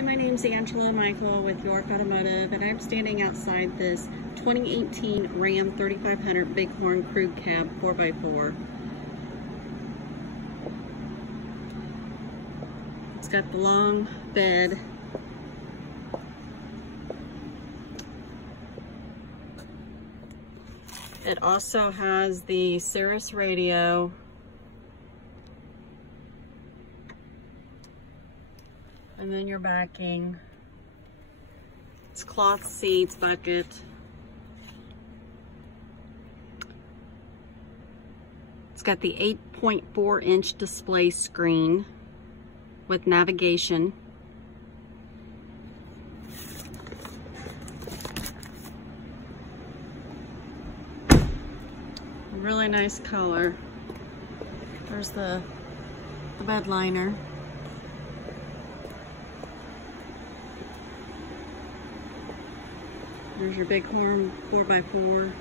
Hi, my name's Angela Michael with York Automotive, and I'm standing outside this 2018 Ram 3500 Bighorn Crew Cab 4x4. It's got the long bed. It also has the Sirius radio. And then your backing. It's cloth seats, bucket. It's got the 8.4-inch display screen with navigation. Really nice color. There's the bed liner. There's your Bighorn 4x4.